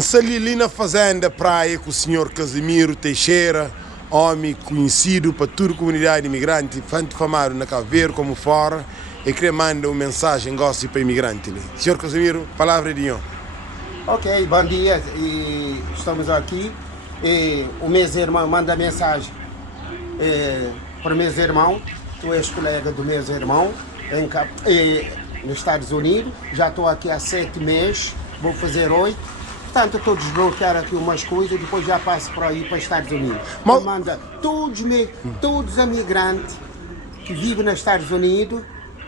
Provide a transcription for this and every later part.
Sali ali na fazenda praia com o senhor Casimiro Teixeira, homem conhecido para toda a comunidade imigrante, tanto famoso na Cabo Verde como fora, e que manda uma mensagem gosto para imigrante. Senhor Casimiro, palavra de Deus. Ok, bom dia, e estamos aqui. O meu irmão manda mensagem para o meu irmão, tu és colega do meu irmão, nos Estados Unidos. Já estou aqui há 7 meses, vou fazer 8. Portanto, estou a desbloquear aqui umas coisas, depois já passo para ir para os Estados Unidos. Manda todos os imigrantes que vivem nos Estados Unidos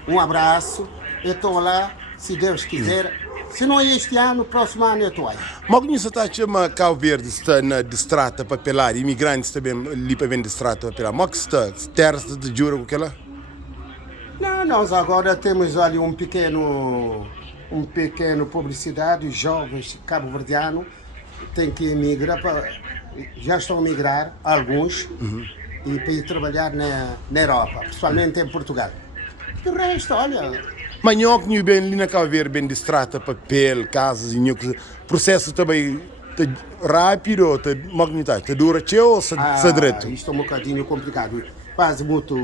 um abraço. Eu estou lá, se Deus quiser. Se não é este ano, próximo ano eu estou aí. Mas quando você está chamando Cabo Verde, está na distrata papelar, imigrantes também ali para vender distrata papelar, mas que está? Terra de jura com aquela? Não, nós agora temos ali um pequeno publicidade, jovens cabo-verdianos têm que emigrar, já estão a migrar, alguns, e para ir trabalhar na Europa, principalmente em Portugal. O resto, olha... Mas não que bem ali na Cabo Verde, bem distrata, papel, casas e processo também rápido, está dura ou se direito? Isto é um bocadinho complicado, quase muito...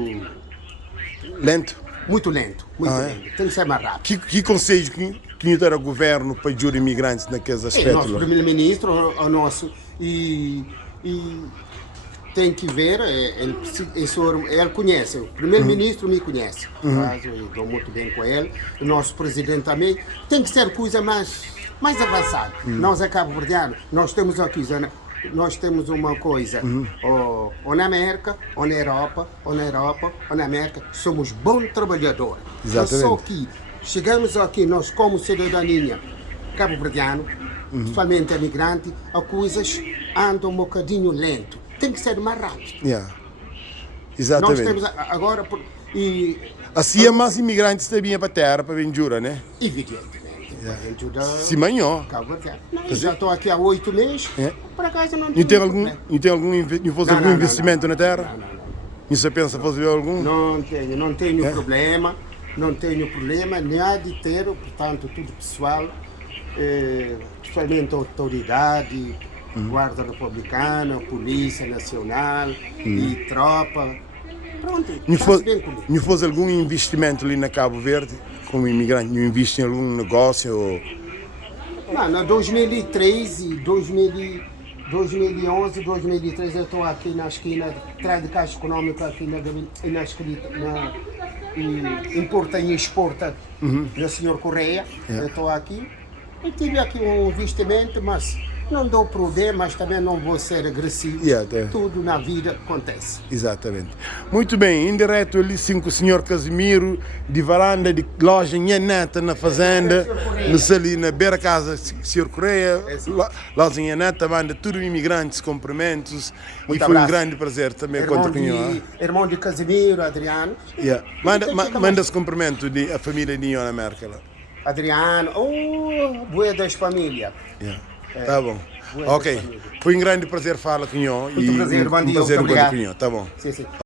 Lento? Muito lento, lento. Tem que ser mais rápido. Que conselho que tem o governo para ajudar imigrantes naqueles aspectos? O nosso primeiro-ministro, o nosso, e tem que ver, ele conhece, o primeiro-ministro me conhece, eu dou muito bem com ele, o nosso presidente também, tem que ser coisa mais avançada. Nós, a Cabo Verdeano, nós temos aqui, nós temos uma coisa, ou na América, ou na Europa, ou na América, somos bons trabalhadores. Exatamente. Só que chegamos aqui, nós como cidadania cabo-verdiano, principalmente imigrante, as coisas andam um bocadinho lento. Tem que ser mais rápido. Exatamente. Nós temos agora... Assim, mais imigrantes também para a terra, para Ventura, né? Evidentemente. Sim, manhã. Já estou aqui há 8 meses, por acaso não tem algum investimento na terra? Não. Você pensa fazer algum? Não tenho problema, nada de ter, portanto, tudo pessoal, principalmente autoridade, Guarda Republicana, Polícia Nacional e tropa. Pronto, está-se bem comigo. Não faz algum investimento ali na Cabo Verde, como imigrante, não investe em algum negócio? Ou... Não, em 2013, 2011, 2013 eu estou aqui na esquina, atrás de Caixa Econômica, aqui na escrita, importa e exporta do Sr. Correia. Eu estou aqui. Eu tive aqui um investimento, mas não dou problema, mas também não vou ser agressivo. Tudo na vida acontece. Exatamente. Muito bem, em direto ali sim com o senhor Casimiro, de varanda de loja Nhaneta na fazenda, ali na beira casa senhor Correia, loja Nhaneta, manda tudo imigrantes, cumprimentos, e foi um grande prazer também contar com ele. Irmão de Casimiro, Adriano. Manda os cumprimentos à família de Iona Merkel. Adriano, boa das famílias. Tá bom. Ok. Foi um grande prazer falar com o senhor. Muito prazer, bom dia. Um prazer encontrar com o senhor. Tá bom. Sim.